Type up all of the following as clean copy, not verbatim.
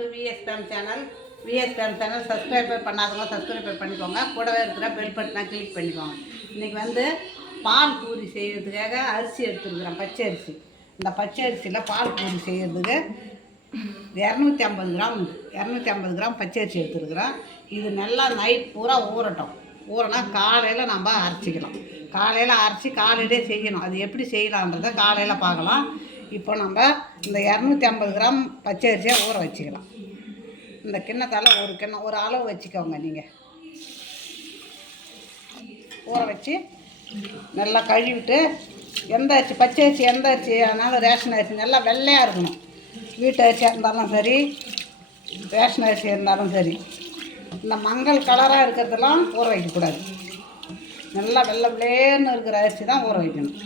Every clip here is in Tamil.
விஎஸ்பிஎம் சேனல் சப்ஸ்கிரைப் பண்ணாதவங்க சப்ஸ்கிரைப் பண்ணிக்கோங்க. கூடவே இருக்கிற பெல் பட்டனை கிளிக் பண்ணிக்கோங்க. இன்றைக்கி பால் பூரி செய்கிறதுக்காக அரிசி எடுத்துருக்குறேன், பச்சை அரிசி. இந்த பச்சை அரிசியில் பால் பூரி செய்கிறதுக்கு 250 கிராம் பச்சை அரிசி எடுத்துருக்குறேன். இது நல்லா நைட் பூரா ஊறட்டும். ஊறினா காலையில் நம்ம அரைச்சிக்கலாம். காலையில் அரைச்சி காலையிலே செய்யணும். அது எப்படி செய்யலான்றதை காலையில் பார்க்கலாம். இப்போ நம்ம இந்த 250 கிராம் பச்சை அரிசியை ஊற வச்சுக்கலாம். இந்த கிண்ணத்தால் ஒரு அளவு வச்சுக்கோங்க. நீங்கள் ஊற வச்சு நல்லா கழுவிட்டு, எந்த அரிசி பச்சை அரிசி எந்த அரிசி ஆனாலும் ரேஷன் அரிசி நல்லா வெள்ளையாக இருக்கணும். வீட்டு அரிசியாக இருந்தாலும் சரி, ரேஷன் அரிசி இருந்தாலும் சரி, இந்த மஞ்சள் கலராக இருக்கிறதெல்லாம் ஊற வைக்கக்கூடாது. நல்லா வெள்ளை வெள்ளைன்னு இருக்கிற அரிசி தான் ஊற வைக்கணும்.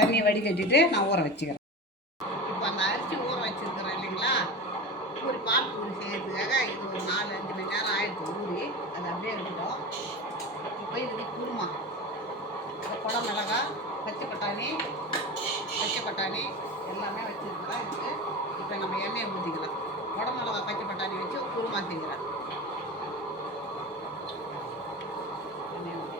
தண்ணி வடிகட்டிட்டு நான் ஊற வச்சுக்கிறேன். இப்போ அந்த அரிசி ஊற வச்சுருக்கிறேன் இல்லைங்களா, பால் பூரி செய்கிறதுக்காக இது ஒரு 4-5 மணி நேரம் ஆயிடுச்சு ஊறி. அது அப்படியே இருக்கட்டும். இப்போ இதுக்கு குருமா, குடை மிளகாய், பச்சை பட்டாணி எல்லாமே வச்சுருக்கலாம். இதுக்கு இப்போ நம்ம எண்ணெயை ஊற்றிக்கலாம். குடை மிளகாய், பச்சை பட்டாணி வச்சு குருமா செய்கிறேன். எண்ணெயை ஊற்றிச்சு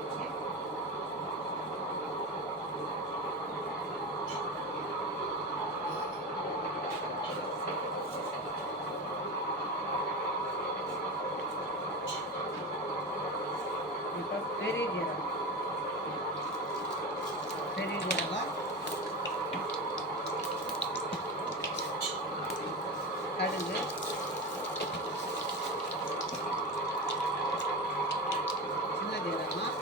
இப்போ பெரிய ஜீரகம், கடுகு, சின்ன ஜீரகம்,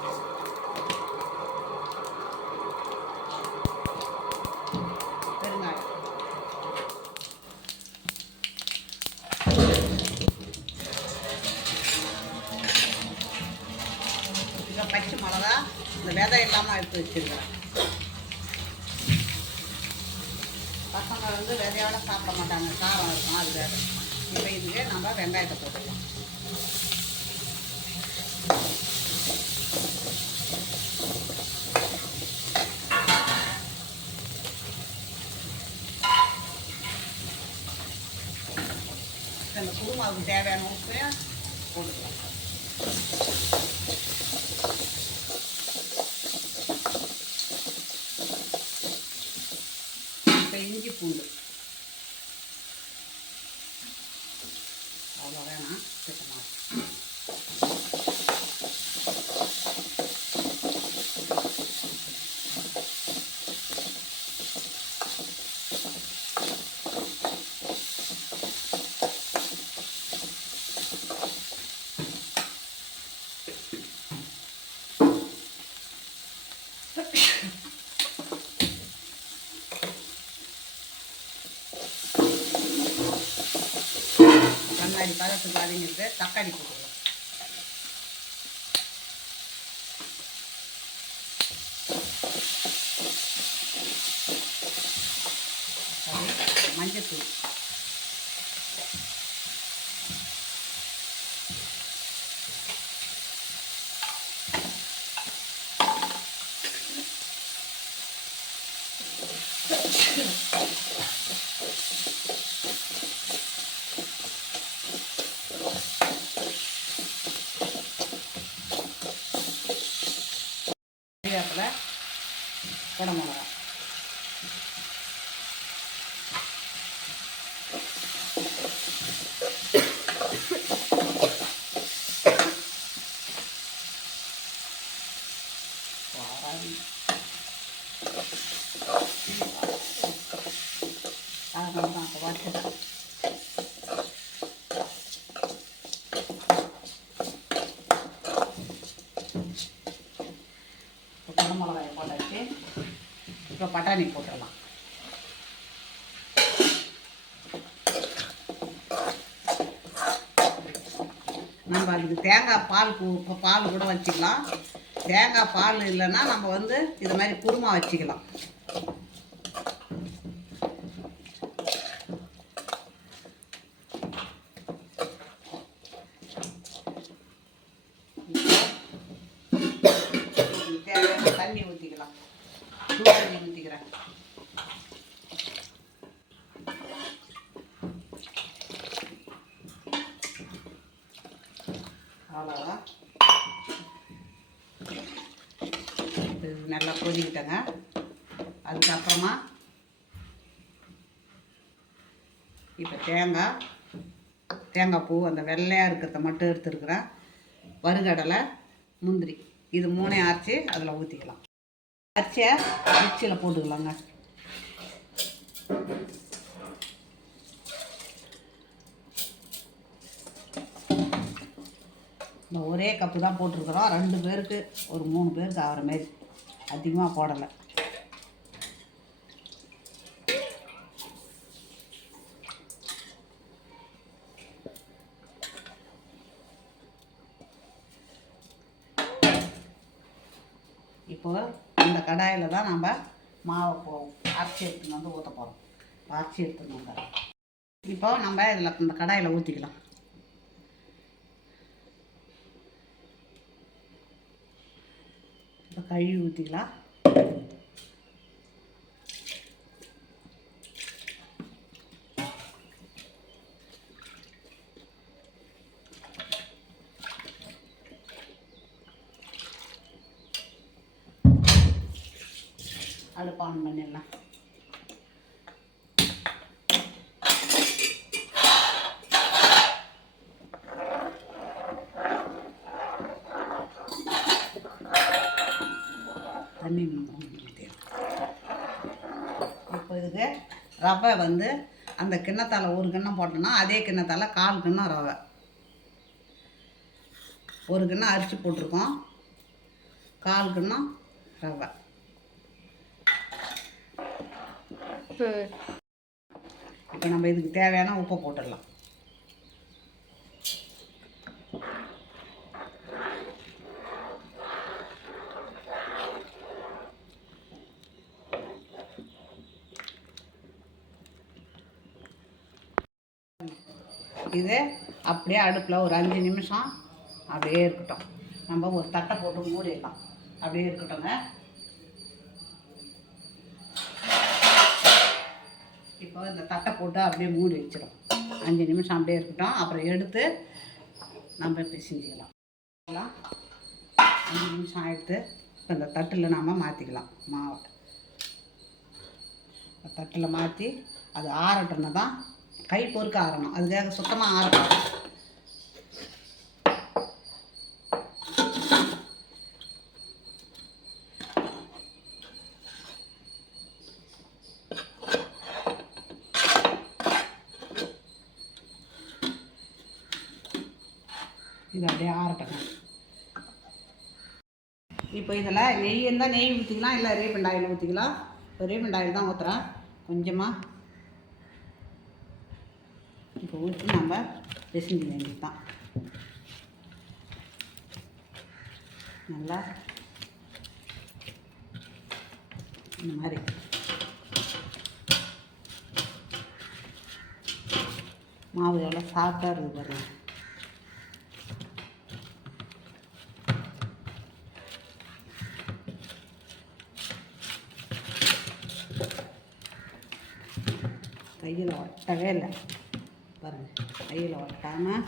பெருங்காயம், பச்சை மிளகா இந்த விதை இல்லாமல் எடுத்து வச்சுருக்கேன். பசங்க விதையோட சாப்பிட மாட்டாங்க, காரம் இருக்கும், அது வேறு. இப்போ இதுவே நம்ம வெங்காயத்தை போட்டுக்கலாம். இந்த குருமாவுக்கு தேவையான உப்பையும் போட்டுக்கலாம். இஞ்சி பூண்டு அவ்வளோ வேணாம், சுத்தமாக. கண்ணாடி பதத்துக்கு வதங்கிட்டு தக்காளி போட்டுக்கலாம். மஞ்சத்தூள், கருவேப்பிலை, குடை மிளகா, அதனால தான் அப்போ வச்சுட்டேன். குடை மிளகாயை போட்டாச்சு. இப்போ பட்டாணி போட்டுடலாம். நம்ம அதுக்கு தேங்காய் பால் கூட வச்சுக்கலாம். தேங்காய் பால் இல்லைன்னா நம்ம இது மாதிரி குருமா வச்சுக்கலாம். தேவையான தண்ணி ஊற்றிக்கலாம். சூடு தண்ணி ஊற்றிக்கிறேன். அவ்வளோதான். இது நல்லா கொதிக்கிட்டேங்க. அதுக்கப்புறமா இப்போ தேங்காய் பூ அந்த வெள்ளையாக இருக்கிறத மட்டும் எடுத்துருக்குறேன். வறுகடலை, முந்திரி இது மூணையும் அரைச்சி அதில் ஊற்றிக்கலாம். அரிசியை மிக்சியில் போட்டுக்கலாங்க. இந்த ஒரே கப்பு தான் போட்டிருக்கிறோம். 2 பேருக்கு ஒரு 3 பேருக்கு ஆகிற மாரி, அதிகமாக போடலை. இப்போ இந்த கடாயில் தான் நம்ம மாவை அரைச்சி எடுத்துன்னு வந்து ஊற்ற போகிறோம். அரைச்சி எடுத்துன்னு வந்து இப்போ நம்ம இதில் இந்த கடாயில் ஊற்றிக்கலாம். இப்போ கழுவி ஊற்றிக்கலாம். அடுப்பு ஆன் பண்ணிடலாம். தண்ணி இப்போ இதுக்கு ரவை வந்து அந்த கிண்ணத்தால் ஒரு கிண்ணம் போட்டோன்னா அதே கிண்ணத்தால் 1/4 கிண்ணம் ரவை, ஒரு கிண்ணம் அரிசி போட்டிருக்கோம், 1/4 கிண்ணம் ரவை. இப்போ நம்ம இதுக்கு தேவையான உப்பை போட்டுடலாம். இது அப்படியே அடுப்பில் ஒரு 5 நிமிஷம் அப்படியே இருக்கட்டும். நம்ம ஒரு தட்டை போட்டு மூடிடலாம். அப்படியே இருக்கட்டும்ங்க. இப்போ இந்த தட்டை போட்டு அப்படியே மூடி வச்சிடும். 5 நிமிஷம் அப்படியே இருக்கட்டும். அப்புறம் எடுத்து நம்ம பிசைஞ்சிக்கலாம். 5 நிமிஷம் ஆகிடுத்து. இப்போ இந்த தட்டில் நாம் மாற்றிக்கலாம் மாவை. தட்டில் மாற்றி அது ஆறட்டுன்னு தான், கை பொறுக்க ஆறணும். அதுக்காக சுத்தமாக ஆறணும். இது அப்படியே ஆறட்டுங்க. இப்போ இதில் நெய் இருந்தால் நெய் ஊற்றிக்கலாம், இல்லை ரீஃபைண்ட் ஆயில் ஊற்றிக்கலாம். இப்போ ரீஃபைண்ட் ஆயில் தான் ஊற்றுறேன் கொஞ்சமாக. இப்போ ஊற்றி நம்ம பிசைஞ்சு வேண்டியது தான். நல்லா இந்த மாதிரி மாவு எவ்வளோ சாஃப்டாக இருக்குது பாருங்கள். கையில் ஒட்டவே இல்லை பாருங்கள். கையில் ஒட்டாமல்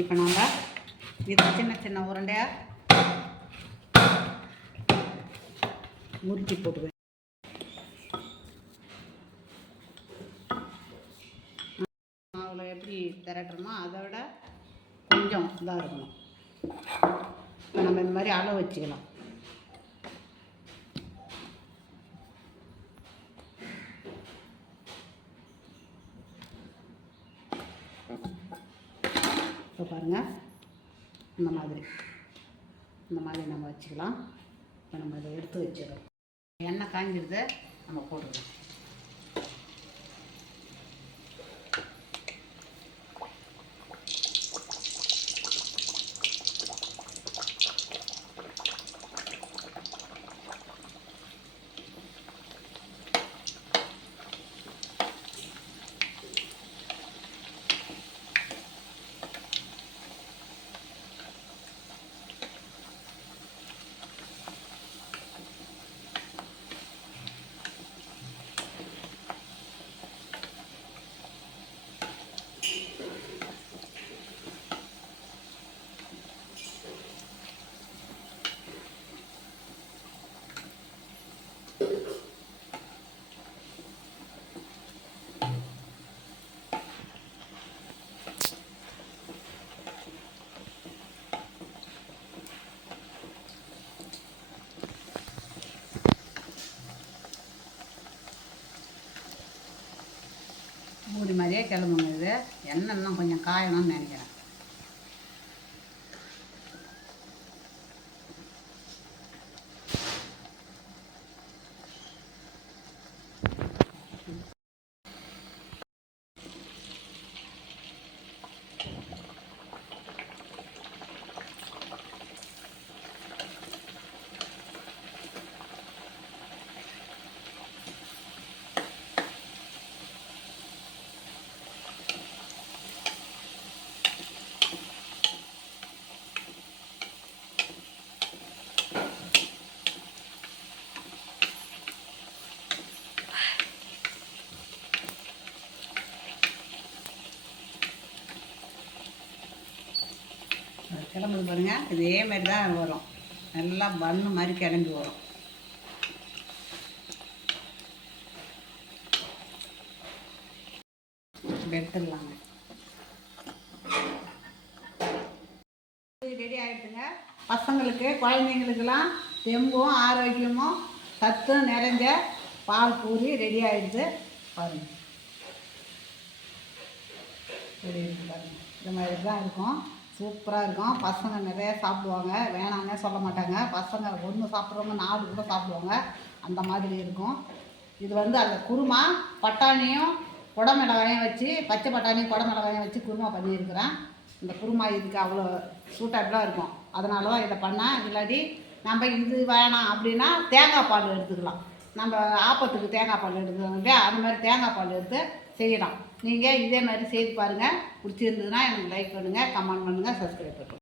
இப்போ நம்ம இது சின்ன சின்ன உருண்டையாக முறுக்கி போட்டுவேன். மாவில் எப்படி திரட்டுறோமோ அதை விட கொஞ்சம் இதாக இருக்கணும். இப்போ நம்ம இந்த மாதிரி அளவு வச்சுக்கலாம். இப்போ பாருங்கள், இந்த மாதிரி நம்ம வச்சுக்கலாம். இப்போ நம்ம இதை எடுத்து வச்சிடறோம். எண்ணெய் காஞ்சிடுது, நம்ம போட்டுக்கலாம். பூரி மாதிரியே கிளம்புங்க. இது எண்ணெய் இன்னும் கொஞ்சம் காயணும்னு நினைக்கிறேன். கிளம்புது பாருங்கள். இதே மாதிரி தான் வரும். நல்லா பன்னு மாதிரி கிளம்பி வரும். எடுத்துடலாங்க. ரெடி ஆகிடுதுங்க. பசங்களுக்கு குழந்தைங்களுக்கெல்லாம் தெம்பும் ஆரோக்கியமும் சத்தும் நிறைஞ்ச பால் பூரி ரெடி ஆகிடுது பாருங்கள். ரெடி ஆகிடுது பாருங்கள். இந்த மாதிரி தான் இருக்கும். சூப்பராக இருக்கும். பசங்க நிறையா சாப்பிடுவாங்க, வேணாங்க சொல்ல மாட்டாங்க. பசங்க ஒன்று சாப்பிட்றவங்க 4 கூட சாப்பிடுவாங்க. அந்த மாதிரி இருக்கும். இது வந்து அந்த குருமா பட்டாணியும் குடமிளகாயும் வச்சு, பச்சை பட்டாணியும் குடமிளகாயும் வச்சு குருமா பண்ணியிருக்கிறேன். இந்த குருமா இதுக்கு அவ்வளோ சூட்டபிளாக இருக்கும். அதனால தான் இதை பண்ணேன். இல்லாட்டி நம்ம இது வேணாம் அப்படின்னா தேங்காய் பால் எடுத்துக்கலாம். நம்ம ஆப்பத்துக்கு தேங்காய் பால் எடுத்துக்கலாம் இல்லையா, அந்த மாதிரி தேங்காய் பால் எடுத்து செய்யலாம். நீங்கள் இதே மாதிரி செய்து பாருங்கள். பிடிச்சிருந்ததுன்னா எனக்கு லைக் பண்ணுங்கள், கமெண்ட் பண்ணுங்கள், சப்ஸ்கிரைப் பண்ணுங்கள்.